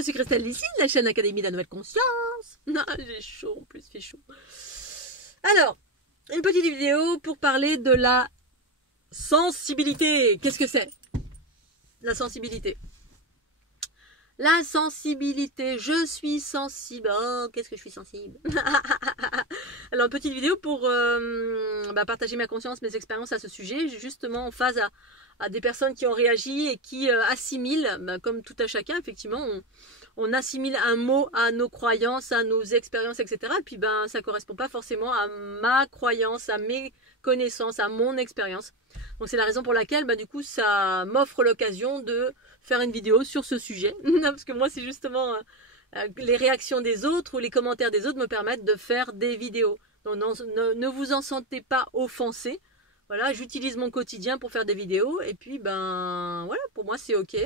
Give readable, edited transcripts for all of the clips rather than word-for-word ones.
je suis Christelle Lissy, de la chaîne Académie de la Nouvelle Conscience. Non, j'ai chaud, en plus, il fait chaud. Alors, une petite vidéo pour parler de la sensibilité. Qu'est-ce que c'est? La sensibilité. La sensibilité, je suis sensible. Oh, qu'est-ce que je suis sensible. Alors, une petite vidéo pour partager ma conscience, mes expériences à ce sujet, justement en phase à des personnes qui ont réagi et qui assimilent, comme tout à chacun, effectivement, on assimile un mot à nos croyances, à nos expériences, etc. Et puis, ça ne correspond pas forcément à ma croyance, à mes connaissances, à mon expérience. Donc, c'est la raison pour laquelle, du coup, ça m'offre l'occasion de faire une vidéo sur ce sujet. Parce que moi, c'est justement les réactions des autres ou les commentaires des autres me permettent de faire des vidéos. Donc, ne vous en sentez pas offensés. Voilà, j'utilise mon quotidien pour faire des vidéos. Et puis, voilà, pour moi, c'est OK.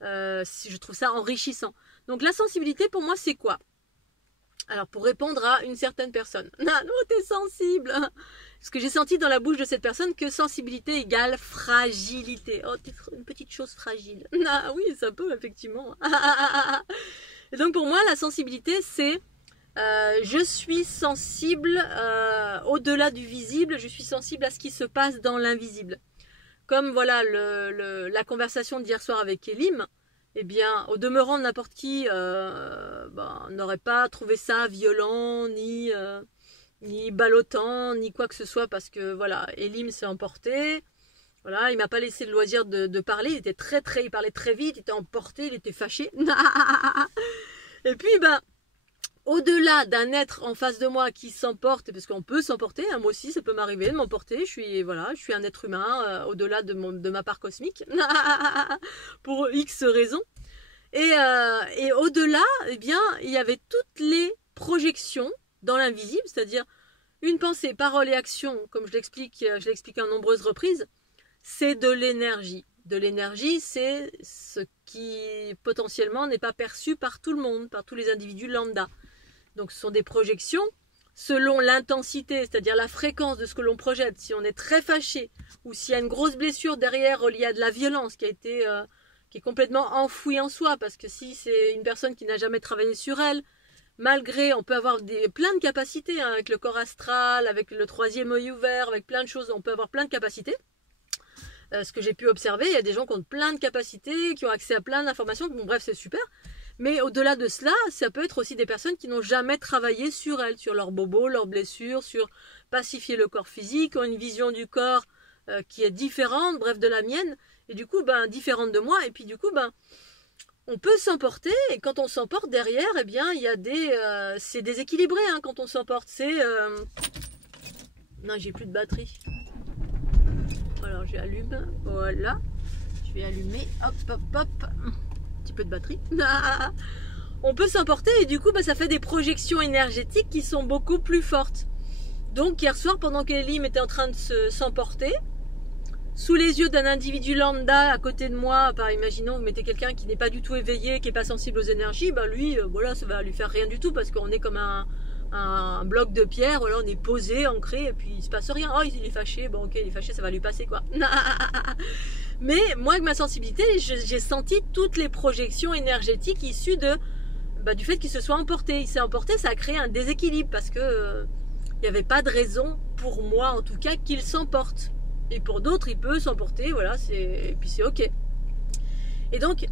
Je trouve ça enrichissant. Donc, la sensibilité, pour moi, c'est quoi? Alors, pour répondre à une certaine personne. Ah non, t'es sensible. Parce que j'ai senti dans la bouche de cette personne que sensibilité égale fragilité. Oh, t'es une petite chose fragile. Ah oui, ça peut, effectivement. Et donc, pour moi, la sensibilité, c'est je suis sensible au-delà du visible. Je suis sensible à ce qui se passe dans l'invisible. Comme, voilà, la conversation d'hier soir avec Elim. Eh bien, au demeurant, n'importe qui n'aurait pas trouvé ça violent, ni ballottant, ni quoi que ce soit, parce que, voilà, Elim s'est emporté. Voilà, il m'a pas laissé le loisir de parler. Il était il parlait très vite, il était emporté, il était fâché. Et puis, au-delà d'un être en face de moi qui s'emporte, parce qu'on peut s'emporter, hein, moi aussi ça peut m'arriver de m'emporter, je suis un être humain au-delà de ma part cosmique, pour X raisons. Et au-delà, eh bien, il y avait toutes les projections dans l'invisible, c'est-à-dire une pensée, parole et action, comme je l'explique en nombreuses reprises, c'est de l'énergie. De l'énergie, c'est ce qui potentiellement n'est pas perçu par tout le monde, par tous les individus lambda. Donc ce sont des projections selon l'intensité, c'est-à-dire la fréquence de ce que l'on projette. Si on est très fâché ou s'il y a une grosse blessure derrière reliée à de la violence qui est complètement enfouie en soi, parce que si c'est une personne qui n'a jamais travaillé sur elle, malgré, on peut avoir plein de capacités, hein, avec le corps astral, avec le troisième œil ouvert, avec plein de choses, on peut avoir plein de capacités. Ce que j'ai pu observer, il y a des gens qui ont plein de capacités, qui ont accès à plein d'informations, bon bref, c'est super. Mais au-delà de cela, ça peut être aussi des personnes qui n'ont jamais travaillé sur elles, sur leurs bobos, leurs blessures, sur pacifier le corps physique, ont une vision du corps qui est différente, bref, de la mienne, et du coup, différente de moi, et puis du coup, on peut s'emporter, et quand on s'emporte derrière, eh bien, il y a c'est déséquilibré, hein, quand on s'emporte, Non, j'ai plus de batterie. Alors, j'allume, voilà, je vais allumer, hop, hop, hop, petit peu de batterie. On peut s'emporter et du coup ça fait des projections énergétiques qui sont beaucoup plus fortes. Donc hier soir, pendant qu'Elim était en train de s'emporter, sous les yeux d'un individu lambda à côté de moi, imaginons vous mettez quelqu'un qui n'est pas du tout éveillé, qui n'est pas sensible aux énergies, lui voilà, ça va lui faire rien du tout, parce qu'on est comme un bloc de pierre, voilà, on est posé, ancré, et puis il se passe rien. Oh, il est fâché, bon ok, il est fâché, ça va lui passer quoi. Mais moi, avec ma sensibilité, j'ai senti toutes les projections énergétiques issues du fait qu'il se soit emporté. Il s'est emporté, ça a créé un déséquilibre, parce que il n'y avait pas de raison, pour moi en tout cas, qu'il s'emporte. Et pour d'autres, il peut s'emporter, voilà, et puis c'est ok. Et donc,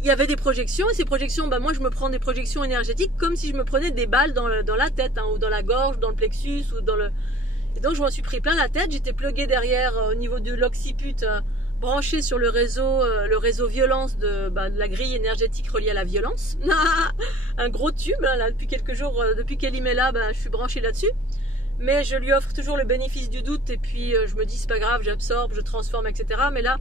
il y avait des projections, et ces projections, moi je me prends des projections énergétiques comme si je me prenais des balles dans la tête, hein, ou dans la gorge, dans le plexus, ou dans le... Et donc je m'en suis pris plein la tête, j'étais pluguée derrière au niveau de l'occiput, branché sur le réseau violence de la grille énergétique reliée à la violence. Un gros tube, hein, là, depuis quelques jours, depuis qu'Elim est là, je suis branchée là-dessus. Mais je lui offre toujours le bénéfice du doute, et puis je me dis c'est pas grave, j'absorbe, je transforme, etc. Mais là,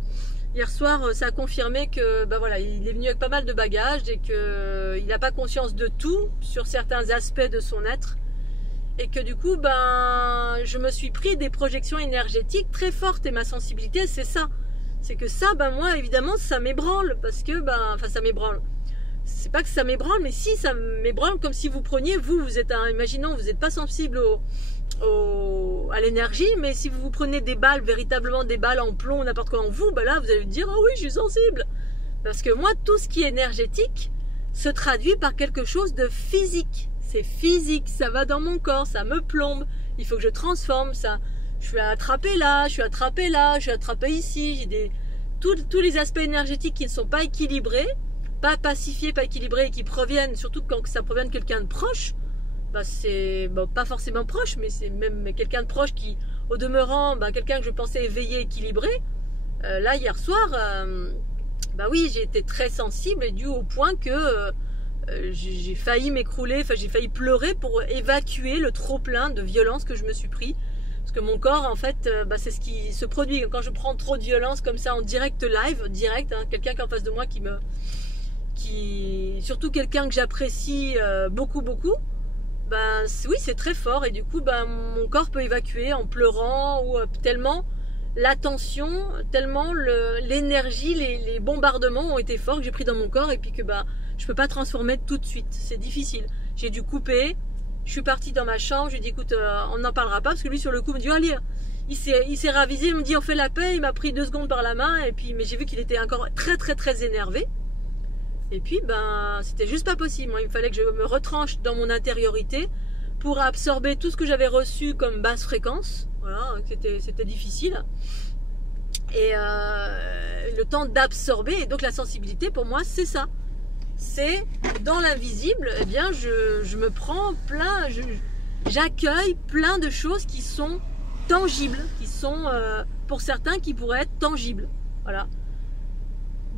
hier soir, ça a confirmé que voilà, il est venu avec pas mal de bagages et qu'il n'a pas conscience de tout sur certains aspects de son être. Et que du coup, je me suis pris des projections énergétiques très fortes, et ma sensibilité, c'est ça. C'est que ça, moi, évidemment, ça m'ébranle, parce que, ça m'ébranle. C'est pas que ça m'ébranle, mais si, ça m'ébranle, comme si vous preniez, vous êtes imaginons, vous n'êtes pas sensible à l'énergie, mais si vous prenez des balles, véritablement des balles en plomb, n'importe quoi en vous, là, vous allez dire, ah oui, je suis sensible. Parce que moi, tout ce qui est énergétique, se traduit par quelque chose de physique. C'est physique, ça va dans mon corps, ça me plombe, il faut que je transforme ça. Je suis attrapée là, je suis attrapée là, je suis attrapée ici, j'ai tous les aspects énergétiques qui ne sont pas équilibrés, pas pacifiés, pas équilibrés, et qui proviennent, surtout quand ça provient de quelqu'un de proche, bah c'est bon, pas forcément proche, mais c'est même quelqu'un de proche qui, au demeurant, bah, quelqu'un que je pensais éveillé, équilibré. Là, hier soir, bah oui, j'ai été très sensible et dû au point que j'ai failli m'écrouler, enfin j'ai failli pleurer pour évacuer le trop-plein de violence que je me suis pris. Parce que mon corps, en fait, bah, c'est ce qui se produit quand je prends trop de violence comme ça en direct live, direct, hein, quelqu'un qui est en face de moi surtout quelqu'un que j'apprécie beaucoup, ben oui, c'est très fort et du coup, ben, mon corps peut évacuer en pleurant ou tellement la tension, tellement l'énergie, les bombardements ont été forts que j'ai pris dans mon corps et puis que ben, je peux pas transformer tout de suite, c'est difficile. J'ai dû couper, je suis partie dans ma chambre, je lui ai dit écoute, on n'en parlera pas parce que lui sur le coup me dit allez, il s'est ravisé, il me dit on fait la paix, il m'a pris 2 secondes par la main et puis mais j'ai vu qu'il était encore très énervé. Et puis, ben, c'était juste pas possible. Moi, il me fallait que je me retranche dans mon intériorité pour absorber tout ce que j'avais reçu comme basse fréquence. Voilà, c'était difficile. Et le temps d'absorber. Et donc, la sensibilité, pour moi, c'est ça. C'est dans l'invisible, eh bien, je me prends plein, j'accueille plein de choses qui sont tangibles, qui sont, pour certains, qui pourraient être tangibles. Voilà.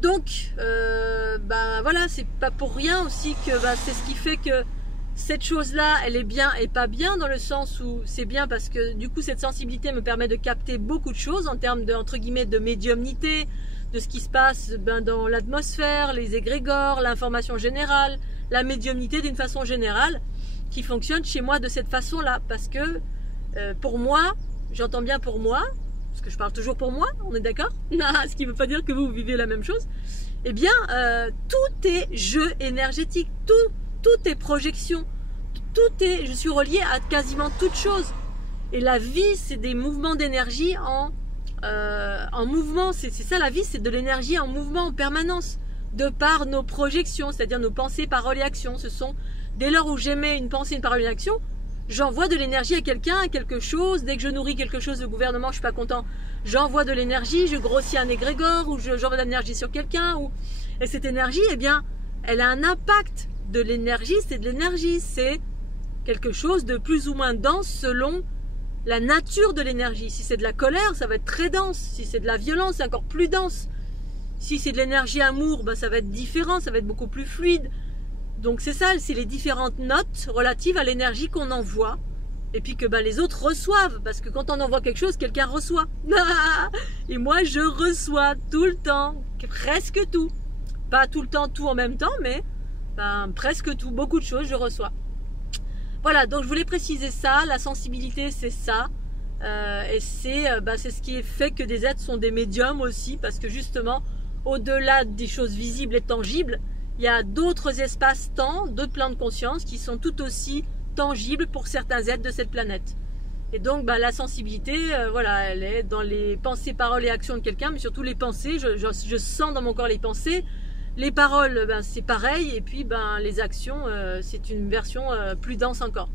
Donc, ben voilà, c'est pas pour rien aussi que ben, c'est ce qui fait que cette chose-là, elle est bien et pas bien dans le sens où c'est bien parce que du coup cette sensibilité me permet de capter beaucoup de choses en termes de, entre guillemets, de médiumnité, de ce qui se passe ben, dans l'atmosphère, les égrégores, l'information générale, la médiumnité d'une façon générale qui fonctionne chez moi de cette façon-là parce que pour moi, j'entends bien pour moi, parce que je parle toujours pour moi, on est d'accord? Ce qui ne veut pas dire que vous vivez la même chose. Eh bien, tout est jeu énergétique, tout est projection, je suis reliée à quasiment toute chose. Et la vie, c'est des mouvements d'énergie en mouvement. C'est ça la vie, c'est de l'énergie en mouvement en permanence, de par nos projections, c'est-à-dire nos pensées, paroles et actions. Ce sont, dès lors où j'émets une pensée, une parole, une action, j'envoie de l'énergie à quelqu'un, à quelque chose. Dès que je nourris quelque chose, le gouvernement, je suis pas content, j'envoie de l'énergie, je grossis un égrégore ou j'envoie de l'énergie sur quelqu'un. Et cette énergie, eh bien, elle a un impact. De l'énergie, c'est de l'énergie. C'est quelque chose de plus ou moins dense selon la nature de l'énergie. Si c'est de la colère, ça va être très dense. Si c'est de la violence, c'est encore plus dense. Si c'est de l'énergie amour, ben, ça va être différent, ça va être beaucoup plus fluide. Donc c'est ça, c'est les différentes notes relatives à l'énergie qu'on envoie et puis que ben, les autres reçoivent parce que quand on envoie quelque chose, quelqu'un reçoit. Et moi je reçois tout le temps, presque tout. Pas tout le temps, tout en même temps, mais ben, presque tout, beaucoup de choses je reçois. Voilà, donc je voulais préciser ça, la sensibilité c'est ça. Et c'est ce qui fait que des êtres sont des médiums aussi parce que justement, au-delà des choses visibles et tangibles, il y a d'autres espaces-temps, d'autres plans de conscience qui sont tout aussi tangibles pour certains êtres de cette planète. Et donc la sensibilité, voilà, elle est dans les pensées, paroles et actions de quelqu'un, mais surtout les pensées, je sens dans mon corps les pensées. Les paroles, c'est pareil, et puis les actions, c'est une version plus dense encore.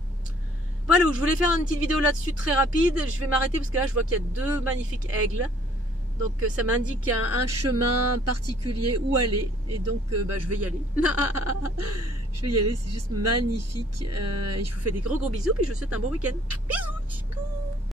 Voilà, je voulais faire une petite vidéo là-dessus très rapide. Je vais m'arrêter parce que là je vois qu'il y a 2 magnifiques aigles. Donc ça m'indique un chemin particulier où aller. Et donc je vais y aller. Je vais y aller, c'est juste magnifique. Et je vous fais des gros bisous. Puis je vous souhaite un bon week-end. Bisous.